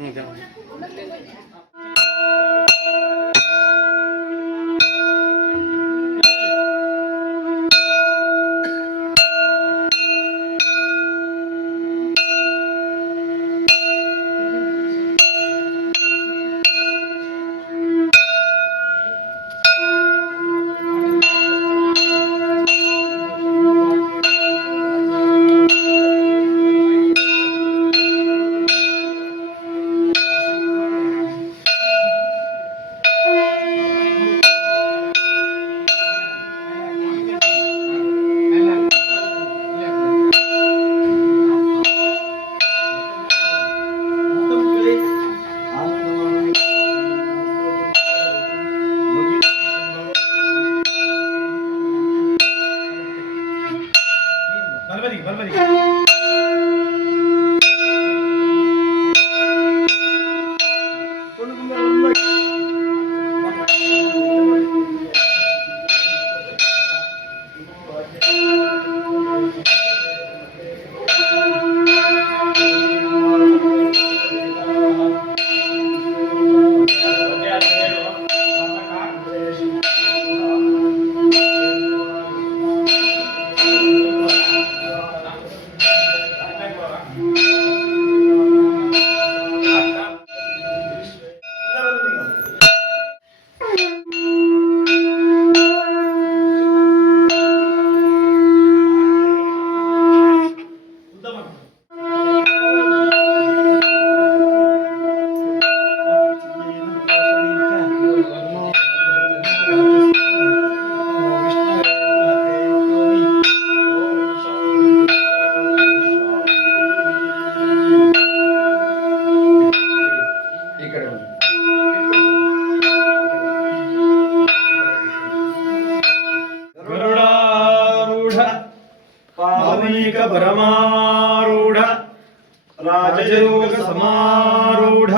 嗯，行。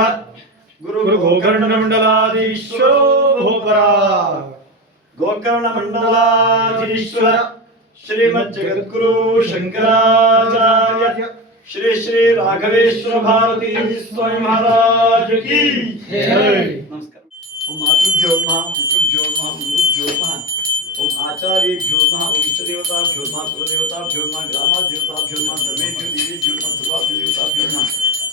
गुरु गोकर्ण मंडलाधीश्वरो भोपरा गोकर्ण मंडलाधीश्वर श्रीमद जगद्गुरु शंकराचार्य श्री श्री राघवेश्वर भारती स्वामी महाराज की नमस्कार। ओम मातृभ्यो नमः पितृभ्यो नमः गुरुभ्यो नमः। ओम आचार्य ज्योत्मा ओम इष्ट देवता ज्योत्मा कुल देवता ज्योत्मा ग्रामा देवता ज्योत्मा सर्वे ज्योति ज्योत्मा सर्वा देवता ज्योत्मा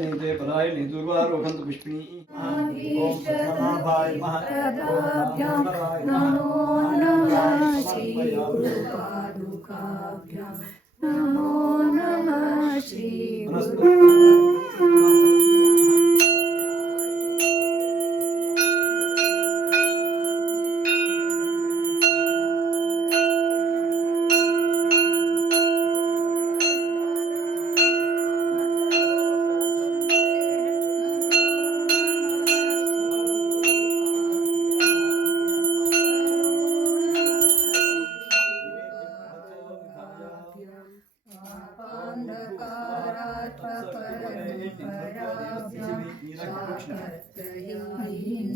नहीं ते पलाय नहीं दुर्वारोहन्तु पुष्पिणी। ॐ नमः ॐ नमो नमः नमो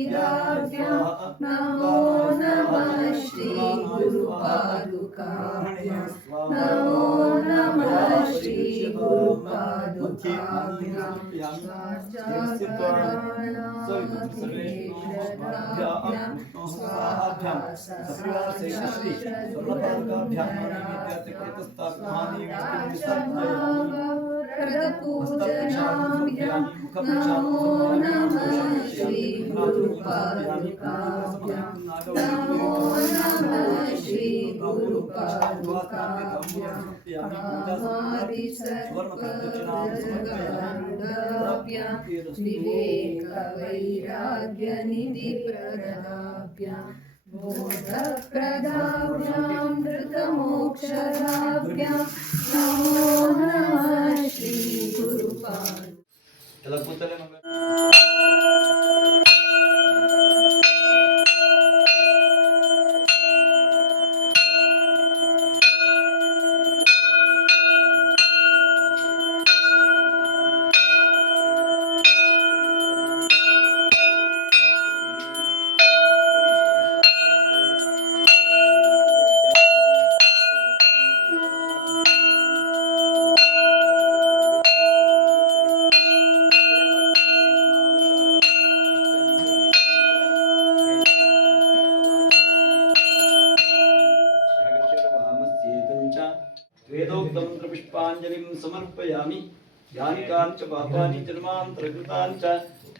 भक्तिदाभ्यां नमो नमः श्री गुरुपादुकाभ्यां नमो नमः श्री गुरुपादुकाभ्यां पदपूजनाभ्यां नमो नमः श्री गुरुपादुकाभ्यां नमो नमः श्री गुरुपादुकाभ्यां कामादिसर्वजगदाभ्यां विवेकवैराग्यनिधिप्रदाभ्यां बोधप्रदाभ्यां धृतमोक्षदाभ्यां नमो नमः वेदोक्तं पुष्पाञ्जलिं समर्पयामि। यानि च पापानि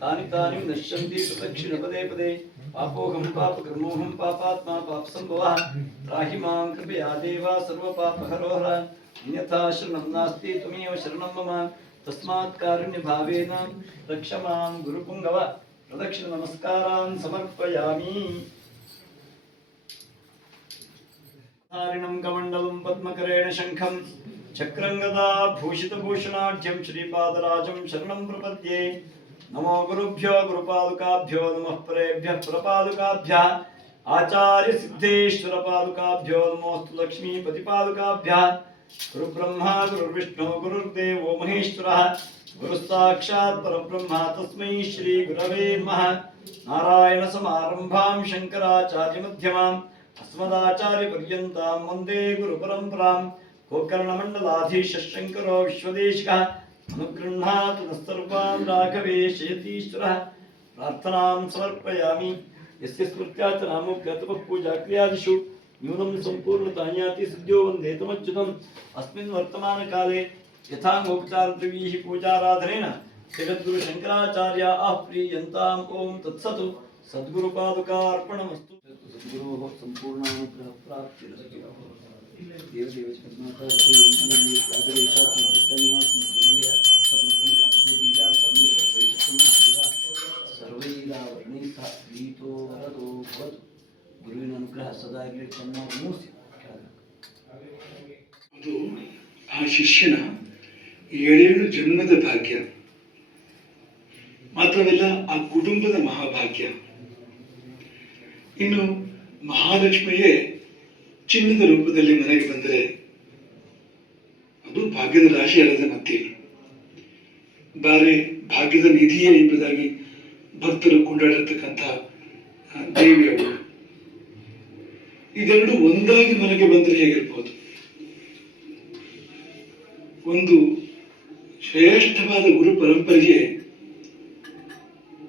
तानि तानि नश्यन्ति पदे। पापोऽहं पापकर्मोऽहं पापात्मा पापसम्भवः। माँ कृपया देव सर्वपापहरो हर अन्यथा शरणं नास्ति, त्वमेव शरणं मम। तस्मात् कारुण्यभावेन रक्ष माँ गुरुपुङ्गव। प्रदक्षिणनमस्कारान् समर्पयामि। हारिणं कमण्डलं पद्मकरेण शङ्खं चक्रं गदा भूषितभूषणाढ्यं श्रीपादराजं शरणं प्रपद्ये। नमो गुरुभ्यो गुरुपादुकाभ्यो, नमः परेभ्यः प्रपादुकाभ्यः। आचार्यसिद्धेश्वरपादुकाभ्यो नमोऽस्तु लक्ष्मीपतिपादुकाभ्यः। गुरुब्रह्मा, गुरुर्विष्णु, गुरुर्देवो महेश्वरः। गुरुस्साक्षात् परब्रह्मा, तस्मै श्रीगुरवे नमः। नारायणसमारम्भां शङ्कराचार्यमध्यमाम्। अस्मदाचार्यपर्यन्तां वंदे गुरुपरम्परां गोकर्णमण्डलाधीशशङ्करो विश्वदेशिकः अनुगृह्णातु नः सर्वान् राघवेशयतीश्वरः प्रार्थनां समर्पयामि। यस्य स्मृत्या च नामोऽप्यतपः पूजाक्रियादिषु, न्यूनं सम्पूर्णता याति सिद्ध्यो वंदे तमच्युतम्। अस्मिन् वर्तमानकाले पूजाराधनेन आप्रीयन्ताम् ॐ तत्सतु। सद्गुरुपादुकार्पणमस्तु। ಸಂಪೂರ್ಣ ಅನುಗ್ರಹ ಪ್ರಾಪ್ತಿ ದೇವದೇವ ಜಗನ್ನಾಥ ವರ್ಣಿತ ಪ್ರೀತೋ ವರದೋ ಭವತು. ಗುರುವಿನ ಅನುಗ್ರಹ ಸದಾ ಇರಲಿ. ಚೆನ್ನಾಗಿ ಮೂಡಿಸಿ ಅದು ಆ ಶಿಷ್ಯನ ಏಳೇಳು ಜನ್ಮದ ಭಾಗ್ಯ. ಮಾತ್ರವಲ್ಲ ಆ ಕುಟುಂಬದ ಮಹಾಭಾಗ್ಯ. ಇನ್ನು ಮಹಾಲಕ್ಷ್ಮಿಯೇ ಚಿನ್ನದ ರೂಪದಲ್ಲಿ ಮನೆಗೆ ಬಂದರೆ ಅದು ಭಾಗ್ಯದ ರಾಶಿ ಅಲ್ಲದೆ ಮತ್ತೇನು? ಬಾರಿ ಭಾಗ್ಯದ ನಿಧಿಯೇ ಎಂಬುದಾಗಿ ಭಕ್ತರು ಕೊಂಡಾಡಿರತಕ್ಕಂತಹ ದೇವಿಯವರು ಇದೆರಡು ಒಂದಾಗಿ ಮನೆಗೆ ಬಂದರೆ ಹೇಗಿರ್ಬೋದು? ಒಂದು ಶ್ರೇಷ್ಠವಾದ ಗುರು ಪರಂಪರೆಗೆ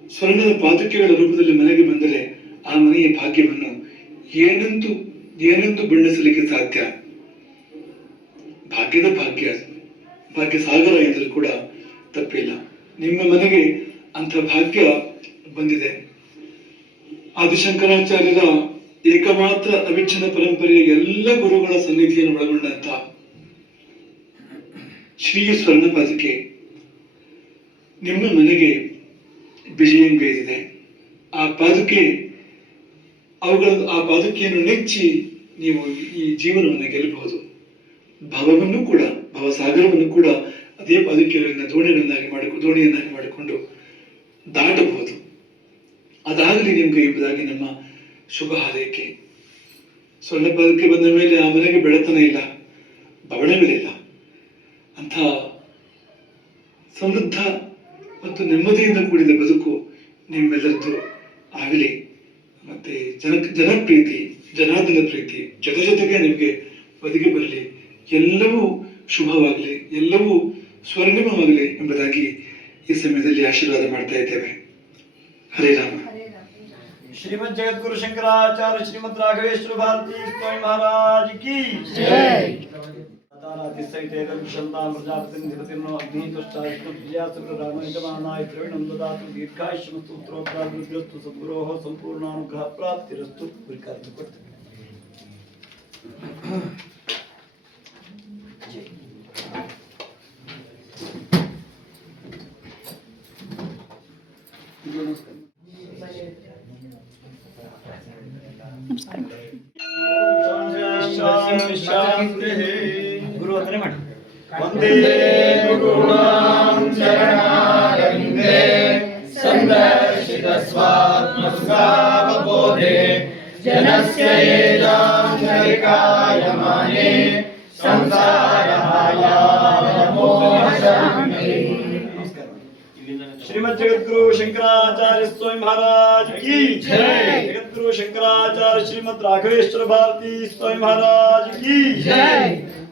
ಸ್ವರ್ಣದ ಪಾದಕೆಗಳ ರೂಪದಲ್ಲಿ ಮನೆಗೆ ಬಂದರೆ ಆ ಮನೆಯ ಭಾಗ್ಯವನ್ನು ಏನೆಂದು ಏನಂತೂ ಬಣ್ಣಿಸಲಿಕ್ಕೆ ಸಾಧ್ಯ? ಭಾಗ್ಯದ ಭಾಗ್ಯ ಭಾಗ್ಯ ಸಾಗರ ಎಂದರೂ ಕೂಡ ತಪ್ಪಿಲ್ಲ. ನಿಮ್ಮ ಮನೆಗೆ ಅಂತ ಭಾಗ್ಯ ಬಂದಿದೆ. ಆದಿಶಂಕರಾಚಾರ್ಯರ ಏಕಮಾತ್ರ ಅವಿಚ್ಛಿನ್ನ ಪರಂಪರೆಯ ಎಲ್ಲ ಗುರುಗಳ ಸನ್ನಿಧಿಯನ್ನು ಒಳಗೊಂಡಂತ ಶ್ರೀ ಸ್ವರ್ಣ ಪಾದುಕೆ ನಿಮ್ಮ ಮನೆಗೆ ವಿಜಯಂಗೈದಿದೆ ಆ ಪಾದುಕೆ ಅವುಗಳ ಆ ಬದುಕಿಯನ್ನು ನೆಚ್ಚಿ ನೀವು ಈ ಜೀವನವನ್ನು ಗೆಲ್ಲಬಹುದು. ಭವವನ್ನು ಕೂಡ, ಭವಸಾಗರವನ್ನು ಕೂಡ ಅದೇ ಪಾದುಕೆಗಳನ್ನ ದೋಣಿಗಳನ್ನಾಗಿ ಮಾಡಿಕೊಂಡು ದೋಣಿಯನ್ನಾಗಿ ಮಾಡಿಕೊಂಡು ದಾಟಬಹುದು. ಅದಾಗಲಿ ನಿಮ್ಗೆ ಎಂಬುದಾಗಿ ನಮ್ಮ ಶುಭ ಹಾರೈಕೆ. ಸೊಳ್ಳೆ ಬದುಕಿ ಬಂದ ಮೇಲೆ ಆ ಮನೆಗೆ ಬೆಳೆತನ ಇಲ್ಲ, ಬವಣೆಗಳಿಲ್ಲ. ಅಂಥ ಸಮೃದ್ಧ ಮತ್ತು ನೆಮ್ಮದಿಯಿಂದ ಕೂಡಿದ ಬದುಕು ನಿಮ್ಮೆಲ್ಲರದ್ದು ಆಗಲಿ. ಮತ್ತೆ ಜನ ಜನಪ್ರೀತಿ ಜನಾರ್ದನ ಪ್ರೀತಿ ಜೊತೆ ಜೊತೆಗೆ ನಿಮಗೆ ಒದಗಿ ಬರಲಿ ಎಲ್ಲವೂ ಶುಭವಾಗಲಿ ಎಲ್ಲವೂ ಸ್ವರ್ಣಿಮವಾಗಲಿ ಎಂಬುದಾಗಿ ಈ ಸಮಯದಲ್ಲಿ ಆಶೀರ್ವಾದ ಮಾಡ್ತಾ ಇದ್ದೇವೆ ಹರೇ ರಾಮ श्रीमद जगत गुरु शंकराचार्य श्रीमद राघवेश्वर भारती स्वामी महाराज की जय। दीर्घायुष्मस्तु पुत्रोत्तराभिवृद्धिस्तु सद्गुरोः सम्पूर्णानुग्रहप्राप्तिरस्तु पुरिकार्यपट्टि ಗುರು स्वात्मस्वावबोधे जनस्य एजाञ्जलिकायमाने श्रीमद जगद्गुरु शंकराचार्य स्वामी महाराज की जय। जगद्गुरु शंकराचार्य श्रीमद राघवेश्वर भारती स्वामी महाराज की जय।